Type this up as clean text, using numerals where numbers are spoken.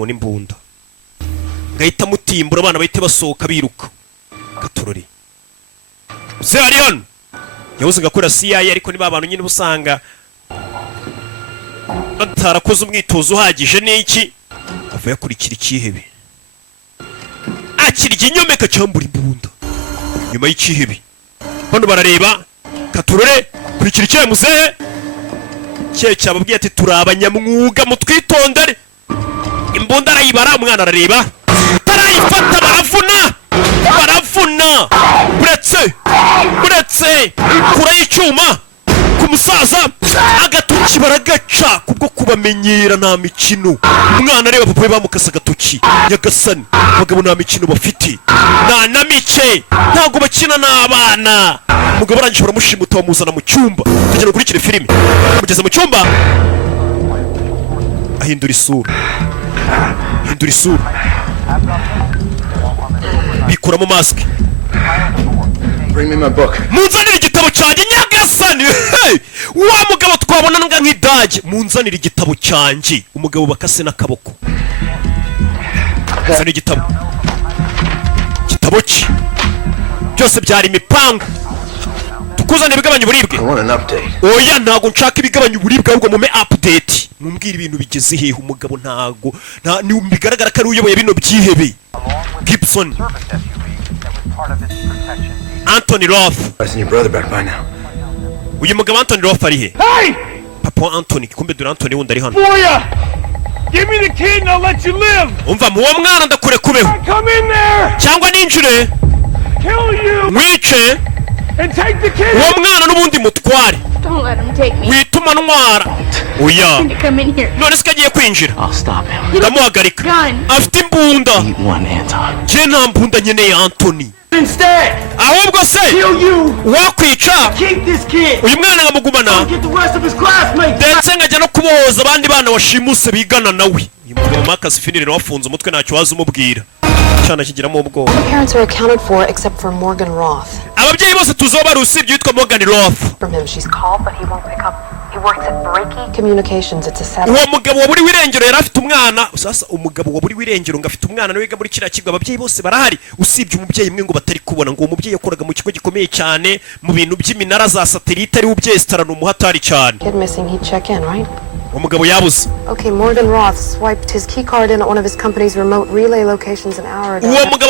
umuntu imbunda ngahita mutimbura abana bahite basohoka biruka Katurori uze ari hano yabuze ngakora CIA ariko niba abantu nyine busanga batarakoze umwitozo uhagije n'iki avuye kurikira ikihebe akirya inyomeka cyambura imbunda nyuma y'ikihebe bano barareba Katurore kurikira icyo muzehe cye cyababwiye ati turabanyamwuga mutwitondere imbunda arayibara umwana arareba tarayifata baravuna buretse kura y'icyuma ku musaza agatoki baragaca kubwo kubamenyera nta mikino umwana areba papa we bamukasa agatoki nyagasani abagabo nta mikino bafite nta na mike ntabwo bakina n'abana umugabo arangije baramushimuta bamuzana mu cyumba tugera gukurikira filime mugeze mu cyumba ahindura isura bikuramo masike munzanira igitabo cyanjye nyagasani wa mugabo twabona nga nk'idage munzanira igitabo cyanjye umugabo bakase n'akaboko munzanira igitabo cye byose byari imipangu tukuzanira ibigabanya uburibwe oya ntago nshaka ibigabanya uburibwe ahubwo mume update mumbwira ibintu bigeze hehe umugabo ntago bigaragara ko ari uyoboye bino byihebe Gibson Anthony Roth uyu mugabo Anthony Roth ari he papa Anthony kumbe dore Anthony wundi ari hano umva mu uwo mwana ndakure kubeho cyangwa ninjire mwice uwo mwana n'ubundi mutware wituma ntwara oya none se kagiye kwinjira ndamuhagarika afite imbunda njye nta mbunda nkeneye Anthony ahubwo se wakwica uyu mwana nkamugumana ndetse nkajya no kubohoza abandi bana washimuse bigana nawe uyu mugabo Marcus Finley wafunze umutwe ntacyo waza umubwira cyane kigiramo ubwoba ababyeyi bose tuzoba bari usibye witwa Morgan Roth uwo mugabo waburi wirengero yari afite umwana sasa umugabo waburi wirengero ngo afite umwana nawe wiga muri kiriya kigo ababyeyi bose barahari usibye umubyeyi mwe ngo batari kubona ngo uwo mubyeyi yakoraga mu kigo gikomeye cyane mu bintu by'iminara za satellite ari ubyestarana umuhatari cyane umugabo yabuze Okay, Morgan Roth swiped his key card in at one of his company's remote relay locations an hour ago. uwo mugabo